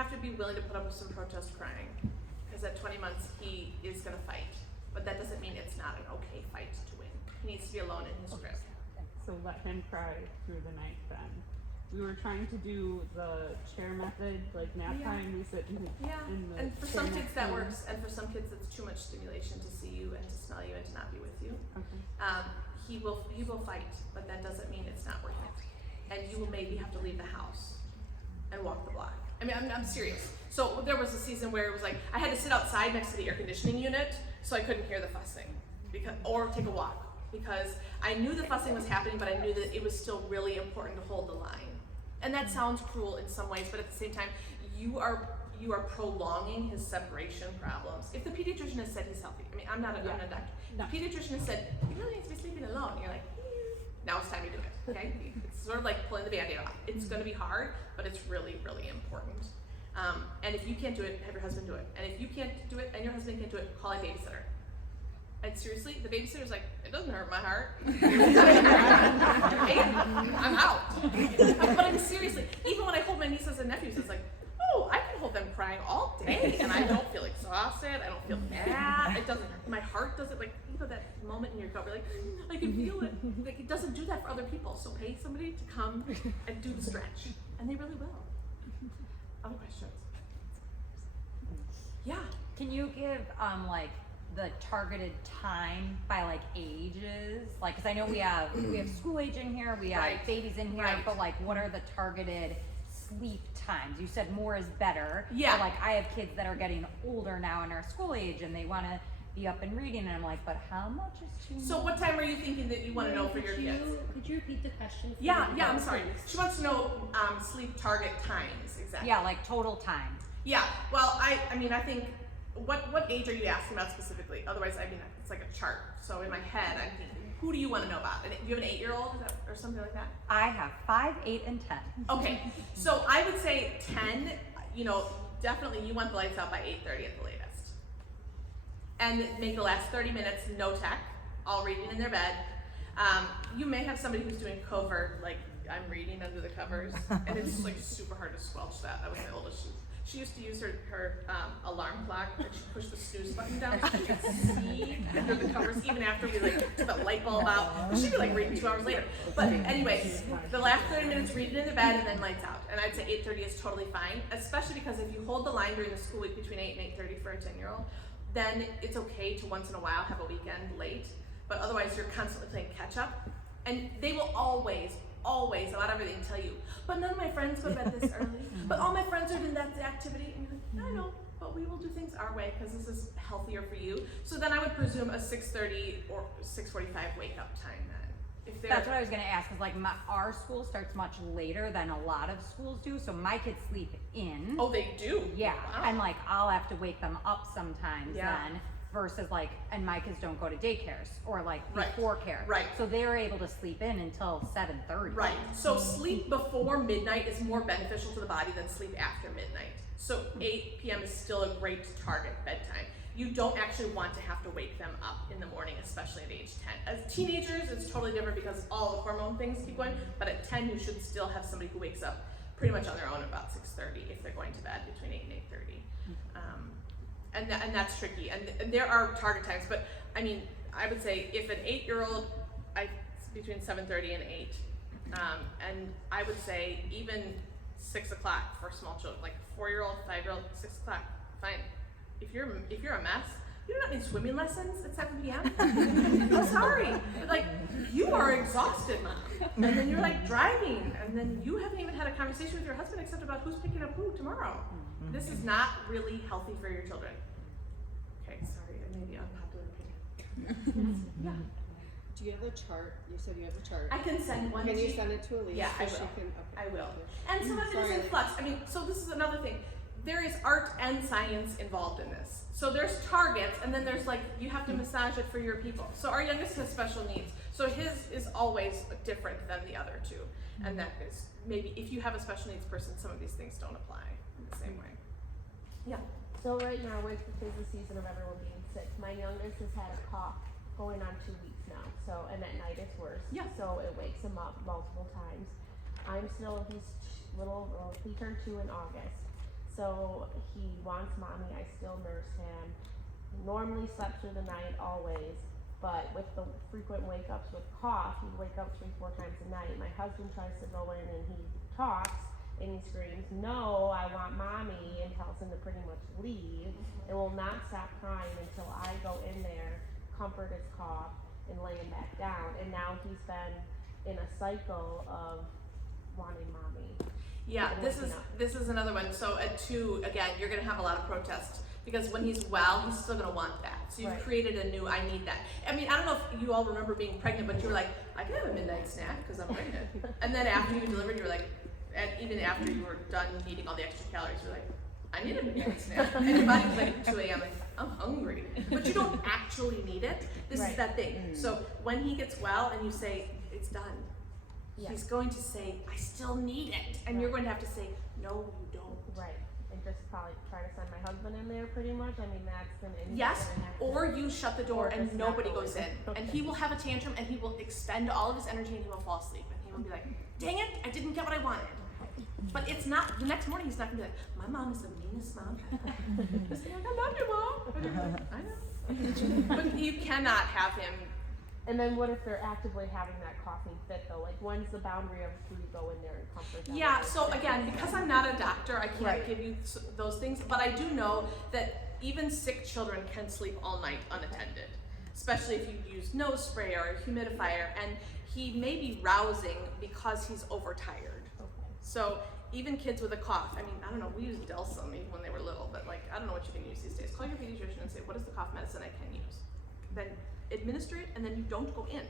have to be willing to put up with some protest crying, because at 20 months he is going to fight, but that doesn't mean it's not an okay fight to win. He needs to be alone in his crib. So let him cry through the night then. We were trying to do the chair method, like nap time, we sit in the And for some kids that room. works, and for some kids it's too much stimulation to see you and to smell you and to not be with you. Okay. He will fight, but that doesn't mean it's not worth it. And you will maybe have to leave the house and walk the block. I mean, I'm serious. So there was a season where it was like, I had to sit outside next to the air conditioning unit so I couldn't hear the fussing, or take a walk, because I knew the fussing was happening, but I knew that it was still really important to hold the line. And that sounds cruel in some ways, but at the same time, you are prolonging his separation problems. If the pediatrician has said he's healthy, I mean, I'm not a doctor. No. The pediatrician has said, he really needs to be sleeping alone. You're like, now it's time to do it, okay? It's sort of like pulling the Band-Aid off. It's gonna be hard, but it's really, really important. And if you can't do it, have your husband do it. And if you can't do it, and your husband can't do it, call a babysitter. And seriously, the babysitter's like, it doesn't hurt my heart. Hey, I'm out. But I'm seriously, even when I hold my nieces and nephews, it's like, oh, I can hold them crying all day, and I don't feel exhausted. I don't feel bad. It doesn't. My heart doesn't, like, you know that moment in your gut where like, I can feel it. Like, it doesn't do that for other people. So pay somebody to come and do the stretch, and they really will. Other questions? Yeah. Can you give like the targeted time by like ages? Like, cause I know we have school age in here, we have babies in here, but like what are the targeted sleep times? You said more is better. Yeah. But like I have kids that are getting older now and are school age and they wanna be up and reading, and I'm like, but how much is too much? So what time are you thinking that you want to know for your kids? Could you repeat the question? Yeah, I'm sorry. She wants to know sleep target times, exactly. Yeah, like total time. Yeah, well, I mean, I think, what age are you asking about specifically? Otherwise, I mean, it's like a chart. So in my head, I'm thinking, who do you want to know about? And do you have an 8-year-old or something like that? I have 5, 8, and 10. Okay, so I would say 10, you know, definitely you want the lights out by 8:30 at the latest. And make the last 30 minutes no tech, all reading in their bed. You may have somebody who's doing covert, like I'm reading under the covers, and it's like super hard to squelch that. That was my oldest. She used to use her alarm clock, and she pushed the snooze button down so she could see under the covers, even after we like took the light bulb out. She'd be like reading 2 hours later. But anyway, the last 30 minutes reading in the bed and then lights out. And I'd say 8:30 is totally fine, especially because if you hold the line during the school week between 8 and 8:30 for a 10-year-old, then it's okay to once in a while have a weekend late. But otherwise, you're constantly playing catch up, and they will always about everything tell you, but none of my friends go to bed this early, but all my friends are doing that activity, and you're like, I know, but we will do things our way because this is healthier for you. So then I would presume a 6:30 or 6:45 wake up time then. If That's what I was gonna ask, is like our school starts much later than a lot of schools do, so my kids sleep in. Oh, they do? Yeah, Wow. and like I'll have to wake them up sometimes Yeah. then, versus like, and my kids don't go to daycares or like Right. before care. Right. So they're able to sleep in until 7:30. Right. So sleep before midnight is more beneficial to the body than sleep after midnight. So 8 p.m. is still a great target bedtime. You don't actually want to have to wake them up in the morning, especially at age 10. As teenagers, it's totally different because all the hormone things keep going, but at 10, you should still have somebody who wakes up pretty much on their own about 6:30 if they're going to bed between 8 and 8:30. And that's tricky. And there are target times, but I mean, I would say if an 8-year-old, between 7:30 and 8, and I would say even 6 o'clock for small children, like 4-year-old, 5-year-old, 6 o'clock, fine. If you're a mess, you do not need swimming lessons at 7 p.m. I'm sorry, but like you are exhausted, mom, and then you're like driving, and then you haven't even had a conversation with your husband except about who's picking up who tomorrow. This is not really healthy for your children. Okay, sorry, I may be unpopular opinion. Yeah. Do you have the chart? You said you have the chart. I can send one. Can to you send it to Elise? Yeah, I so she will. can, okay. I will. And some of it is in Sorry. flux. I mean, so this is another thing. There is art and science involved in this. So there's targets, and then there's like, you have to massage it for your people. So our youngest has special needs. So his is always different than the other two. And that is, maybe if you have a special needs person, some of these things don't apply in the same way. Yeah. So right now we're the busy season of everyone being sick. My youngest has had a cough going on 2 weeks now. So, and at night it's worse. Yeah. So it wakes him up multiple times. He turned 2 in August. So he wants mommy. I still nurse him. Normally slept through the night, always. But with the frequent wake ups with cough, he wake up 3-4 times a night. My husband tries to go in and he talks and he screams, "No, I want mommy," and tells him to pretty much leave, and will not stop crying until I go in there, comfort his cough, and lay him back down. And now he's been in a cycle of wanting mommy. Yeah, and this waking is up. this is another one. So at 2, again, you're gonna have a lot of protest because when he's well, he's still gonna want that. So you've Right. created a new "I need that." I mean, I don't know if you all remember being pregnant, but you were like, "I can have a midnight snack because I'm pregnant." And then after you delivered, you were like, and even after you were done eating all the extra calories, you're like, "I need a midnight snack." And your body was like at 2 a.m. like, "I'm hungry," but you don't actually need it. This is Right. that thing. So when he gets well and you say it's done, Yeah. he's going to say, "I still need it," and you're going to have to say, "No, you don't." Right. And just probably try to send my husband in there pretty much. I mean, that's gonna. and he's Yes, gonna have to- or you shut the door Or and just not nobody go goes in. in. And Okay. he will have a tantrum and he will expend all of his energy and he will fall asleep. And he will be like, "Dang it, I didn't get what I wanted." But it's not, the next morning he's not gonna be like, "My mom is the meanest mom ever." He's like, "I love you, Mom." And you're like, "I know." But you cannot have him. And then what if they're actively having that coughing fit though? Like when's the boundary of do you go in there and comfort them? Yeah, so again, because I'm not a doctor, I can't Right. give you those things, but I do know that even sick children can sleep all night unattended, especially if you use nose spray or a humidifier, and he may be rousing because he's overtired. Okay. So even kids with a cough, I mean, I don't know, we used Delsum even when they were little, but like, I don't know what you can use these days. Call your pediatrician and say, "What is the cough medicine I can use?" Then administer it, and then you don't go in.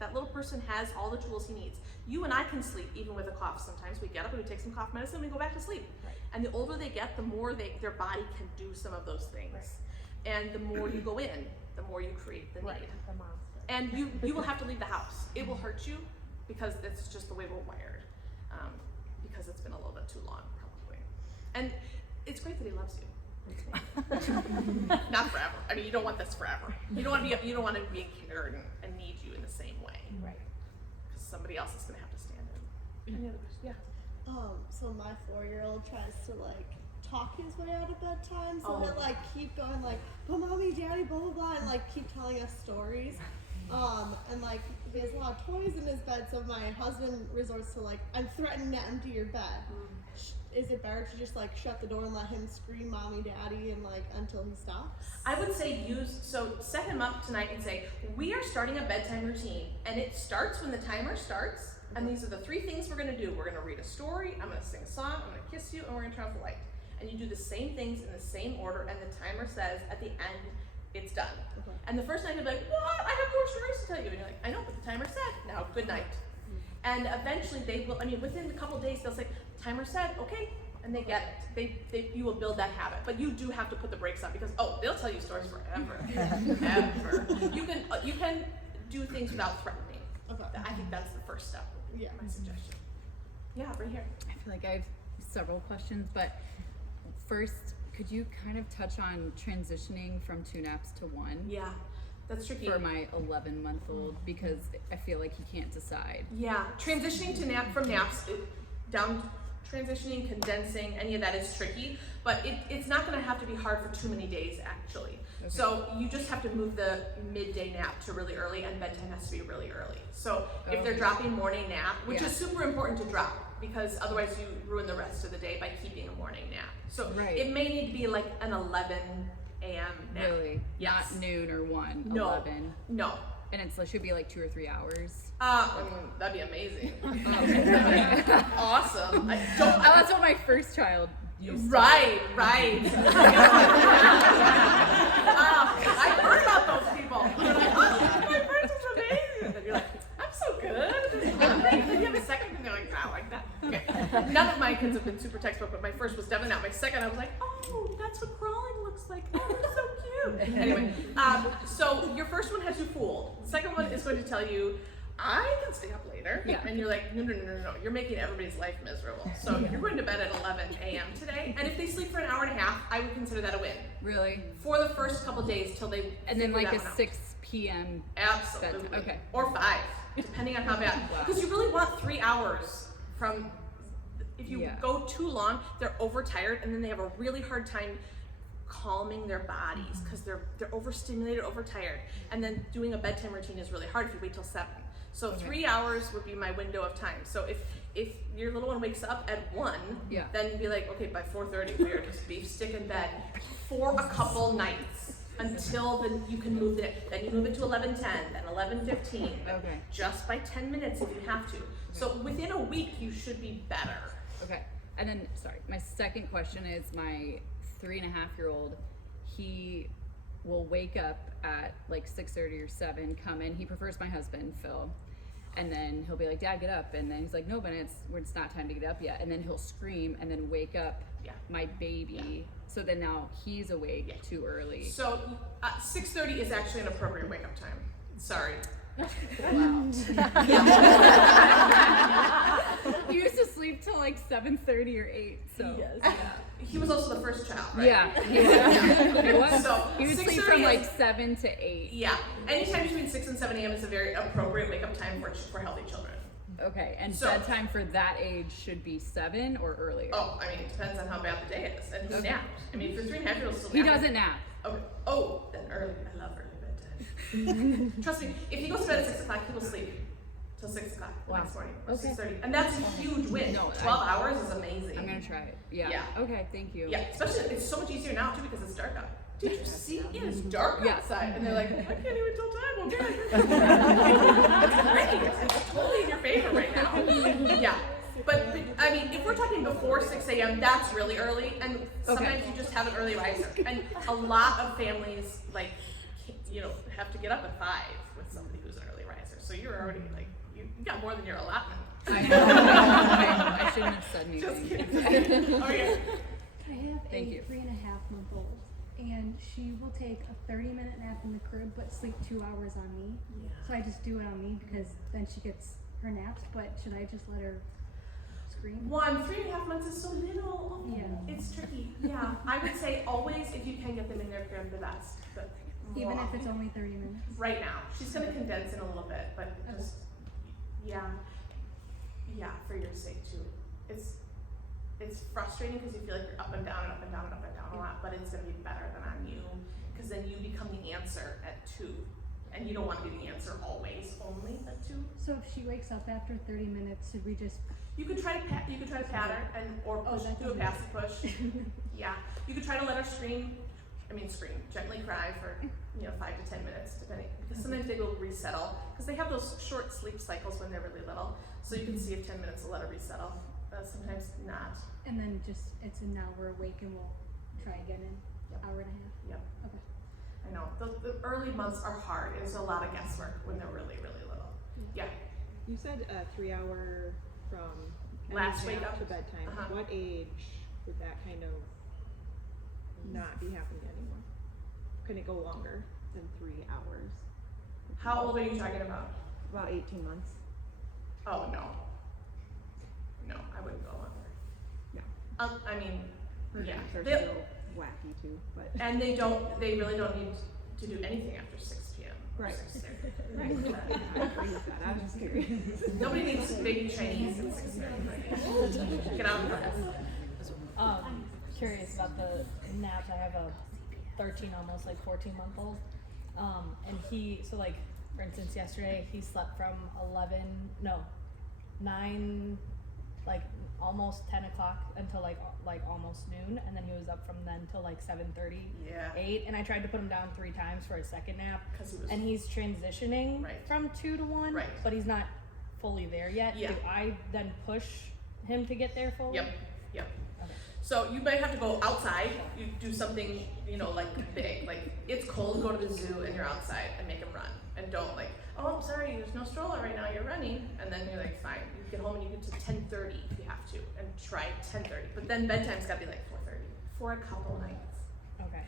That little person has all the tools he needs. You and I can sleep even with a cough. Sometimes we get up and we take some cough medicine and we go back to sleep. Right. And the older they get, the more their body can do some of those things. Right. And the more you go in, the more you create the Right. need. The monster. And you will have to leave the house. It will hurt you because that's just the way we're wired. Because it's been a little bit too long, probably. And it's great that he loves you. Not forever. I mean, you don't want this forever. You don't want to be in kindergarten and need you in the same way. Right. Because somebody else is going to have to stand in. Any other questions? Yeah. So my 4-year-old tries to like talk his way out of bedtime, so Oh. he'll like keep going like, "Oh, mommy, daddy, blah blah blah," and like keep telling us stories. And like he has a lot of toys in his bed, so my husband resorts to like, "I'm threatening to empty your bed." Is it better to just like shut the door and let him scream "mommy, daddy" and like until he stops? I would say set him up tonight and say, "We are starting a bedtime routine, and it starts when the timer starts. And these are the 3 things we're gonna do. We're gonna read a story, I'm gonna sing a song, I'm gonna kiss you, and we're gonna turn off the light." And you do the same things in the same order, and the timer says at the end, it's done. Okay. And the first night you'll be like, "What? I have more stories to tell you." And you're like, "I know, but the timer said, now good night." And eventually they will, I mean, within a couple days, they'll say, "Timer said, okay," and they get it. You will build that habit, but you do have to put the brakes on because, they'll tell you stories forever, ever. You can do things without threatening. Okay. I think that's the first step. Yeah. My suggestion. Yeah, right here. I feel like I have several questions, but first, could you kind of touch on transitioning from 2 naps to 1 Yeah, that's tricky. for my 11-month-old because I feel like he can't decide. Yeah, transitioning to from naps down, transitioning, condensing, any of that is tricky, but it's not going to have to be hard for too many days actually. Okay. So you just have to move the midday nap to really early, and bedtime has to be really early. So if they're Okay. dropping morning nap, which Yeah. is super important to drop because otherwise you ruin the rest of the day by keeping a morning nap. So Right. it may need to be like an 11 a.m. nap. Really? Yes. Not noon or 1, No. 11. No. And it should be like 2 or 3 hours. That'd be amazing. Awesome. Oh, that's what my first child used. Right. I've heard about those people. They're like, "Oh, my first is amazing." And you're like, "I'm so good." And then you have a second, and they're like, "I like that." Okay. None of my kids have been super textbook, but my first was definitely not. My second, I was like, "Oh, that's what crawling looks like. Oh, they're so cute." Anyway, so your first one has you fooled. The second one is going to tell you, "I can stay up later." Yeah. And you're like, no. You're making everybody's life miserable. So you're going to bed at 11 a.m. today. And if they sleep for an hour and a half, I would consider that a win. Really? For the first couple days till they And then figure like that a one out. 6 p.m. Absolutely. bedtime. Okay. Or 5, depending on how bad. Wow. Because you really want 3 hours from if you Yeah. go too long, they're overtired, and then they have a really hard time calming their bodies because they're overstimulated, overtired. And then doing a bedtime routine is really hard if you wait till 7. So 3 hours would be my window of time. So if your little one wakes up at 1, Yeah. then you'd be like, okay, by 4:30 we are just beef stick in bed for a couple nights until then you can move it. Then you move it to 11:10, then 11:15. Okay. Just by 10 minutes if you have to. So within a week you should be better. Okay. And then, sorry, my second question is my 3.5-year-old, he will wake up at like 6:30 or 7, come in. He prefers my husband, Phil. And then he'll be like, Dad, get up. And then he's like, no, but it's not time to get up yet. And then he'll scream and then wake up my baby. So then now he's awake too early. So 6:30 is actually an appropriate wake up time. Sorry. He used to sleep till like 7:30 or 8. So He was also the first child, right? yeah, he was. So He would sleep 6:30 from is- like 7 to 8. Yeah. Anytime between 6 and 7 a.m. is a very appropriate wake up time for healthy children. Okay, and So- bedtime for that age should be 7 or earlier. Oh, I mean, it depends on how bad the day is. And he Okay. naps. I mean, if your 3.5-year-old still He napping- doesn't nap. Okay. Oh, then early. I love early bedtime. Trust me, if he goes to bed at 6 o'clock, he will sleep till 6 o'clock the Wow. next morning or Okay. 6:30. And that's a huge win. No, 12 hours is amazing. I'm gonna try it. Yeah. Yeah. Okay, thank you. Yeah, especially it's so much easier now too because it's dark out. Did you see? It is dark Yeah. outside, and they're like, I can't even tell time. Okay, it's great. It's totally in your favor right now. Yeah, but I mean, if we're talking before 6 a.m., that's really early, and sometimes you just have an early riser. And a lot of families have to get up at 5 with somebody who's an early riser. So you're already like you got more than your allotment. I know. I shouldn't have said Just anything. kidding. Oh yeah. I have Thank a you. 3.5-month-old, and she will take a 30-minute nap in the crib, but sleep 2 hours on me. So I just do it on me because then she gets her naps. But should I just let her scream? 3.5 months is so little. Yeah. It's tricky. Yeah, I would say always if you can get them in their crib, the best. But Even if it's only 30 minutes. right now, she's gonna condense in a little bit, but just for your sake too. It's frustrating because you feel like you're up and down and up and down and up and down a lot, but it's gonna be better than on you because then you become the answer at 2, and you don't want to be the answer always only at 2. So if she wakes up after 30 minutes, should we just? You could try to pat her or push, that do a doesn't passive push. Yeah, you could try to let her scream, gently cry for 5 to 10 minutes, depending, because sometimes they will resettle, because they have those short sleep cycles when they're really little, so you can see if 10 minutes will let her resettle, sometimes not. And then just it's an hour awake, and we'll try again in an hour and a half. Yep. Okay. I know, the early months are hard, it's a lot of guesswork when they're really, really little. Yeah, You said 3 hour from Last nap wake up? to bedtime. Uh-huh. What age would that kind of not be happening anymore? Can it go longer than 3 hours? how old are you talking about? About 18 months. Oh, no, I wouldn't go longer. No. I mean, yeah, They're They'll- still wacky too, but. and they really don't need to do anything after 6 p.m. or Right. 6:30. I agree with that. I was just curious. Nobody needs baby Chinese at 6:30. Get out of class. Curious about the naps. I have a 13, almost like 14-month-old. And for instance, yesterday he slept from 9, like almost 10 o'clock until like almost noon. And then he was up from then till like 7:30, Yeah. 8. And I tried to put him down 3 times for a second nap. 'Cause he was- And he's transitioning Right. from 2 to 1, Right. but he's not fully there yet. Yeah. Do I then push him to get there fully? Yep. Okay. So you might have to go outside. You do something, like big. Like it's cold, go to the zoo and you're outside and make him run. And don't like, oh, I'm sorry, there's no stroller right now, you're running. And then you're like, fine. You get home and you get to 10:30 if you have to, and try 10:30. But then bedtime's gotta be like 4:30 for a couple nights. Okay.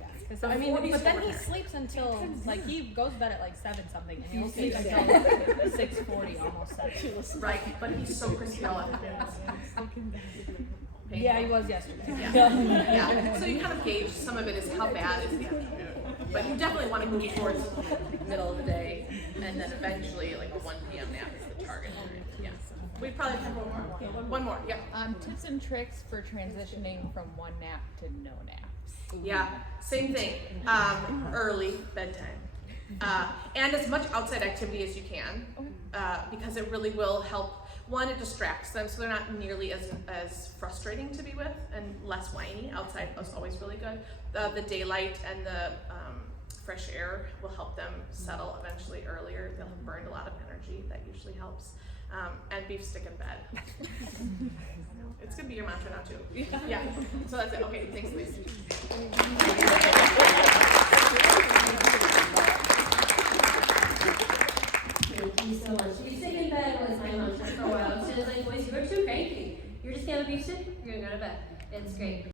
Yeah. 'Cause The I mean, 40s but then he overtime. sleeps until he goes to bed at like 7 something, and he'll sleep until 6:40, almost 7. Right, but he's so crispy all afternoon. Yeah, he was yesterday. Yeah, so you kind of gauge, some of it is how bad is the afternoon. But you definitely want to move towards the middle of the day, and then eventually like a 1 p.m. nap is the target. Yeah. We probably have one more. Yeah, One more, yeah. Tips and tricks for transitioning from one nap to no naps. Yeah, same thing. Early bedtime. And as much outside activity as you can, because it really will help. One, it distracts them, so they're not nearly as frustrating to be with and less whiny. Outside is always really good. The daylight and the fresh air will help them settle eventually earlier. They'll have burned a lot of energy. That usually helps. And beef stick in bed. It's gonna be your mantra now too. Yeah. So that's it. Okay, thanks, Lisa.